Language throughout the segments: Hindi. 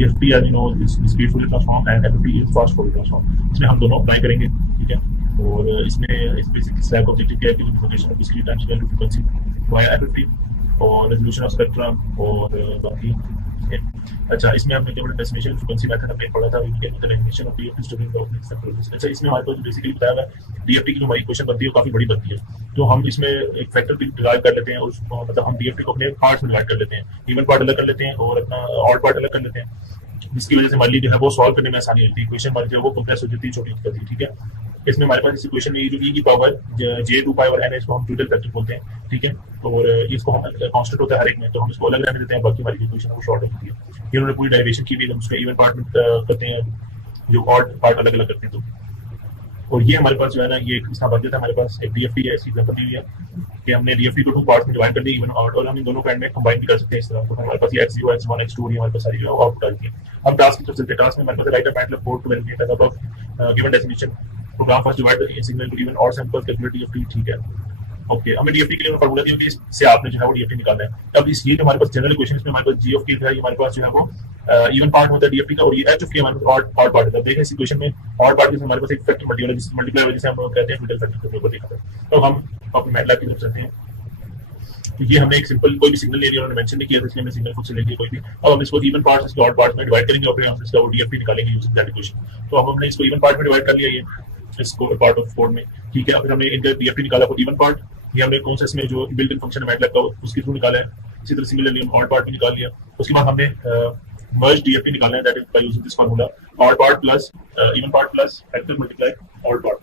DFT as you know is speedfully transform and FFT is fastfully transform. इसमें हम दोनों अप्लाई करेंगे, ठीक है। और इसमें इस बेसिक स्लैब ऑब्जेक्टिव क्या है कि representation of discrete time scale frequency via FFT और रेजोल्यूशन ऑफ स्पेक्ट्रम और बाकी। अच्छा, इसमें हमने केवल डेस्टिनेशन फ्रीक्वेंसी मेथड हमने पढ़ा था, elimination of DFT student government sector. अच्छा, इसमें हमारे पास बेसिकली बताया हुआ है DFT की जो हमारी इक्वेशन बनती है वो काफी बड़ी बनती है, तो हम इसमें एक फैक्टर डिवाइड कर लेते हैं और मतलब हम DFT को अपने पार्ट्स में डिवाइड कर लेते हैं, इवन पार्ट अलग कर लेते हैं और अपना ऑड पार्ट अलग कर लेते हैं, जिसकी वजह से हमारे लिए जो है वो सॉल्व करने में आसानी होती है, इक्वेशन हमारी जो है वो कंप्रेस हो जाती है, छोटी होती है, ठीक है। इसमें हमारे पास इस इक्वेशन में जो e की पावर j2 पाई और n इसको हम टोटल फैक्टर बोलते हैं, ठीक है। और इसको हम कांस्टेंट होता है हर एक में, तो हम इसको अलग रहने देते हैं, बाकी हमारी इक्वेशन वो शॉर्ट होती है। ये उन्होंने पूरी डेरिवेशन की भी, हम उसका इवन पार्ट में करते हैं, जो ऑड पार्ट अलग अलग करते हैं। तो और ये हमारे पास जो है ना, ये इसका बन जाता है हमारे पास एक DFT है, ऐसी बनी हुई है कि हमने DFT को 2 पार्ट्स में डिवाइड कर दिया, इवन ऑड, और हम इन दोनों को एंड में कंबाइन भी कर सकते हैं इस तरह। तो हमारे पास ये x0 x1 x2 हमारे पास सारी जो है आउटपुट आती है। अब टास्क की तरफ चलते हैं। टास्क में हमारे पास write a parallel code to verify the above given definition program first divide the signal to given odd sample calculate DFT, ठीक है। ओके, हमें DFT के लिए फार्मूला दिया कि इससे आपने जो है वो DFT निकालना है। अब इस ये हमारे पास जनरल इक्वेशन में हमारे पास g of k है, हमारे पास जो है वो इवन पार्ट होता है DFT का, और ये h of k हमारे पास ऑड पार्ट होता है। देखें इस इक्वेशन में ऑड पार्ट के हमारे पास एक फैक्टर मल्टीप्लाई जिसे हम कहते हैं मिडिल फैक्टर के ऊपर देखा था। तो हम अपने मैटलैब की तरफ चलते हैं। तो ये हमने एक सिंपल कोई भी सिग्नल एरिया उन्होंने मेंशन नहीं किया था, इसलिए हमने सिग्नल खुद से लेके कोई भी, अब हम इसको इवन पार्ट्स इसके ऑड पार्ट्स में डिवाइड करेंगे और फिर हम इसका DFT निकालेंगे यूजिंग दैट इक्वेशन। तो अब हमने इसको इवन पार्ट में डिवाइड कर लिया, ये इसको पार्ट ऑफ कोड में, ठीक है। फिर हमने इनका DFT निकाला फॉर इवन पार्ट, ये हमने कौन सा इसमें जो बिल्ट इन फंक्शन मैटलैब का उसके थ्रू निकाला है। इसी तरह सिमिलरली हम ऑड पार्ट भी निकाल लिया। उसके बाद हमने मर्ज DFT निकालना है, that is by using this formula odd part plus even part plus factor multiply odd part,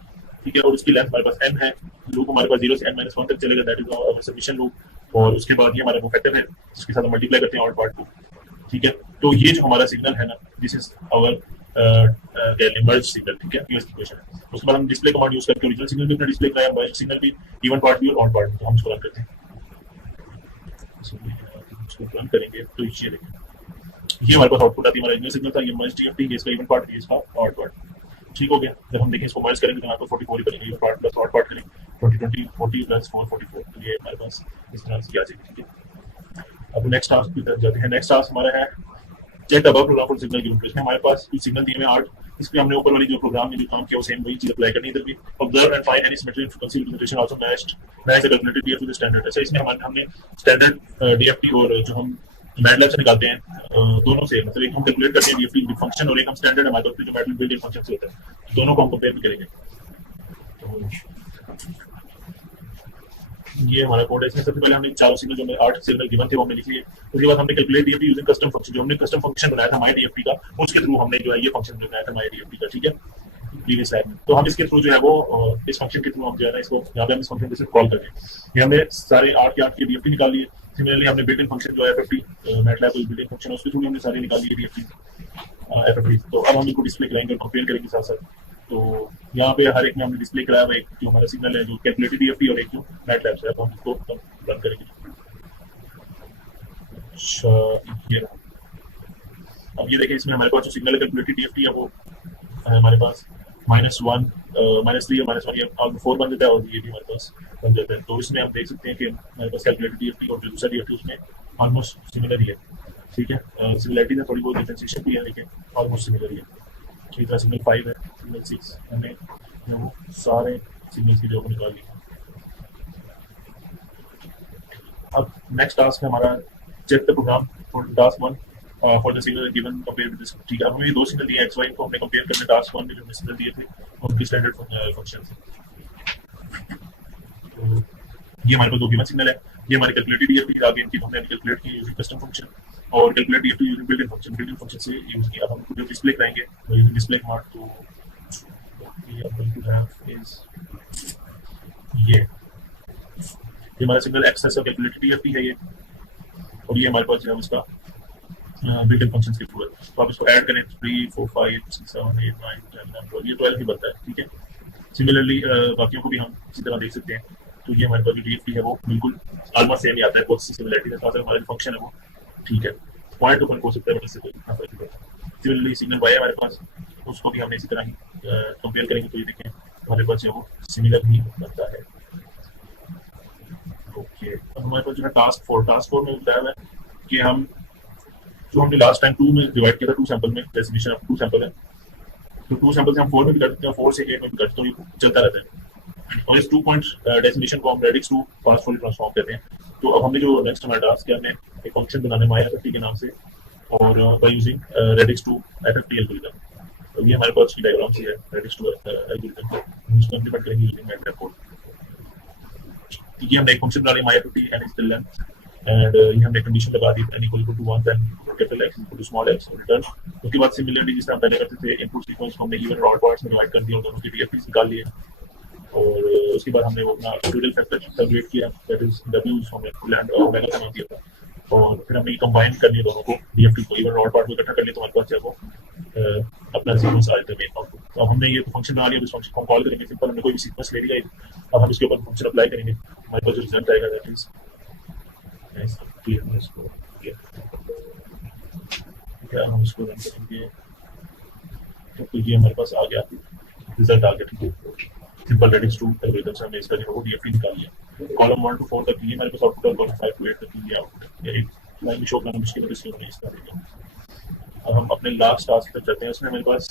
ठीक है। और उसकी लेंथ हमारे पास n है, लूप हमारे पास 0 से n-1 तक चलेगा, that is our submission loop. और उसके बाद ये हमारा वो फैक्टर है जिसके साथ हम मल्टीप्लाई करते हैं ऑड पार्ट को, ठीक है। तो ये जो हमारा सिग्नल है ना, this is our merge signal, ठीक है, ये इक्वेशन है। उसके बाद हम डिस्प्ले कमांड यूज करके ओरिजिनल सिग्नल भी अपना डिस्प्ले कराया, मर्ज सिग्नल भी, इवन पार्ट भी और ऑड पार्ट भी, तो हम इसको रन करते हैं। इसको रन करेंगे तो ये देखें, ये हमारे पास आउटपुट आती है, हमारा ओरिजिनल सिग्नल था, ये मर्ज DFT, इसका इवन पार्ट, इसका ऑड पार्ट, ठीक हो गया। जब हम देखें इसको मर्ज करेंगे तो हमारे पास 44 करेंगे, even part plus odd part करेंगे 20 40 प्लस 4 44, तो ये हमारे पास इस तरह से आ जाएगी, ठीक है। अब नेक्स्ट टास्क की तरफ जाते हैं। नेक्स्ट टास्क हमारा है check above program for signal given. इसमें हमारे पास कुछ सिग्नल दिए हुए 8, इसमें हमने ऊपर वाली जो प्रोग्राम में जो काम किया वो सेम वही चीज अप्लाई करनी है इधर भी। Observe and find any symmetry in frequency representation also match the calculated DFT with standard. ऐसे इसमें हमने स्टैंडर्ड DFT और जो हम मैटलैब से निकालते हैं दोनों से, मतलब एक हम कैलकुलेट करते हैं DFT फंक्शन और एक हम स्टैंडर्ड हमारे पास जो मैटलैब बिल्ट इन फंक्शन से होता है, दोनों को हम कंपेयर भी करेंगे। तो ये हमारा कोड है। इसमें सबसे पहले हमने 4 सिग्नल जो हमें 8 सिग्नल गिवन थे वो हमने लिख लिए। उसके बाद हमने calculate DFT using custom function, जो हमने कस्टम फंक्शन बनाया था MyDFT का, उसके थ्रू हमने जो है ये फंक्शन बनाया था MyDFT का, ठीक है, प्रीवियस स्लाइड में। तो हम इसके थ्रू जो है वो इस फंक्शन के थ्रू हम जो है ना इसको यहाँ पे हम इस फंक्शन से कॉल करके ये हमने सारे 8 के 8 के DFT निकाल लिए। सिमिलरली हमने बिल्ट इन फंक्शन जो है FFT मैटलैब कोई बिल्ट इन फंक्शन उसके थ्रू हमने सारे निकाल लिए DFT FFT। तो अब हम इनको डिस्प्ले कराएंगे और कंपेयर करेंगे साथ साथ। तो यहाँ पे हर एक में हमने डिस्प्ले कराया हुआ एक जो हमारा सिग्नल है जो कैलकुलेटेड DFT और एक जो मैटलैब से है, तो हम इसको रन करेंगे। अच्छा, ये अब ये देखें, इसमें हमारे पास जो सिग्नल कैलकुलेटेड DFT है वो हमारे पास -1 -3 और -1 ये ऑल 4 बन जाता है, और ये भी हमारे पास बन जाता है। तो इसमें हम देख सकते हैं कि हमारे पास कैलकुलेटेड DFT और जो दूसरा DFT उसमें ऑलमोस्ट सिमिलर ही है, ठीक है। सिमिलरिटी में थोड़ी बहुत डिफरेंशिएशन भी है लेकिन ऑलमोस्ट सिमिलर ही है। ठीक है, सिग्नल 5 है, सिग्नल 6 हमने सारे सिग्नल्स की जगह निकाल ली। अब नेक्स्ट टास्क है हमारा check the program for task 1 for the signal given compare with this, ठीक है। हमें 2 सिग्नल दिए x y को हमने कंपेयर करने टास्क 1 में जो सिग्नल दिए थे उनकी स्टैंडर्ड फंक्शन से। तो ये हमारे पास 2 गिवन सिग्नल है, ये हमारे कैलकुलेटेड DFT आगे इनकी हमने कैलकुलेट की यूजिंग कस्टम फंक्शन और calculate DFT using built in function, built in function से यूज किया। अब हम जो डिस्प्ले कराएंगे यूजिंग डिस्प्ले कमांड, तो we are going to have is ये हमारा सिग्नल x है, कैलकुलेटेड DFT है ये, और ये हमारे पास जो है उसका बिल्ट इन फंक्शंस के थ्रू है। तो आप इसको ऐड करें 3 4 5 6 7 8 9 10 11 ये 12 ही बनता है, ठीक है। सिमिलरली बाकियों को भी हम इसी तरह देख सकते हैं। तो ये हमारे पास जो DFT है वो बिल्कुल ऑलमोस्ट सेम ही आता है, बहुत सी सिमिलरिटी है, साथ हमारा जो फंक्शन है वो ठीक है, पॉइंट टू पॉइंट हो सकता है, बट इससे कोई इतना फर्क नहीं पड़ता। सिमिलरली सिग्नल y है हमारे पास, उसको भी हमने इसी तरह ही कंपेयर करेंगे, तो ये देखें हमारे पास जो वो सिमिलर ही बनता है। ओके, अब हमारे पास जो है टास्क 4 में बताया हुआ है कि हम तो हमने लास्ट टाइम 2 में डिवाइड किया था, 2 सैंपल में, डेस्टिनेशन ऑफ 2 सैंपल है, तो 2 सैंपल से हम 4 में भी कर सकते हैं, 4 से 8 में भी कर सकते हैं, तो ये चलता रहता है। और इस 2 पॉइंट डेस्टिनेशन को हम radix two fast forward transform कहते हैं। तो अब हमने जो नेक्स्ट हमारा टास्क है, हमें एक फंक्शन बनाना है MyFFT के नाम से, और by using radix two FFT algorithm. तो ये हमारे पास की डायग्राम से है रेडिक्स टू एल्गोरिथम, हम इसको इंप्लीमेंट करेंगे यूजिंग मैटलैब कोड। ये हमने एक फंक्शन बना लिया MyFFT and is still length, and ये हमने कंडीशन लगा दी n equal to 1 then capital X equal to small x return. उसके बाद सिमिलरली जिस तरह हम पहले करते थे, इनपुट सीक्वेंस को हमने इवन और ऑड पार्ट्स में डिवाइड कर दिया और दोनों के DFTs निकाल लिए, और उसके बाद हमने वो अपना टोटल फैक्टर कैलकुलेट किया, दैट इज W हमने फुल एंड ओमेगा का नाम दिया था, और फिर हमने कंबाइन कर लिया दोनों को, DFT को इवन और ऑड पार्ट में इकट्ठा कर लिया, तो हमारे पास वो अपना सीक्वेंस आ जाता है मेन आउटपुट। तो हमने ये फंक्शन बना लिया, इस फंक्शन को हम कॉल करेंगे, सिंपल हमने कोई भी सीक्वेंस ले लिया, अब हम इसके ऊपर फंक्शन अप्लाई करेंगे, हमारे पास जो रिजल्ट आएगा दैट इज हम इसको रन करेंगे, तो ये हमारे पास आ गया, रिजल्ट आ गया, ठीक है। सिंपल रेडिक्स टू एल्गोरिथम से हमने इसका जो है DFT निकाल लिया, कॉलम 1 to 4 तक ये हमारे पास आउटपुट है, कॉलम 5 to 8 तक ये आउटपुट है, ये लाइन में शो करना मुश्किल है, इसलिए हमने इसका देखा। अब हम अपने लास्ट टास्क तक चलते हैं। इसमें हमारे पास,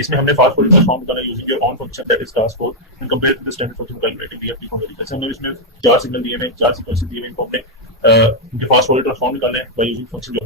इसमें हमने फास्ट फॉरवर्ड ट्रांसफॉर्म करना using your own function that is task code and compare to the standard function calculating DFT formula. जैसे हमने इसमें 4 सिग्नल दिए हैं, 4 सीक्वेंस दिए हैं, इनको हमने इनके फास्ट फॉरवर्ड ट्रांसफॉर्म निकालना है बाय यूजिंग फंक्शन जो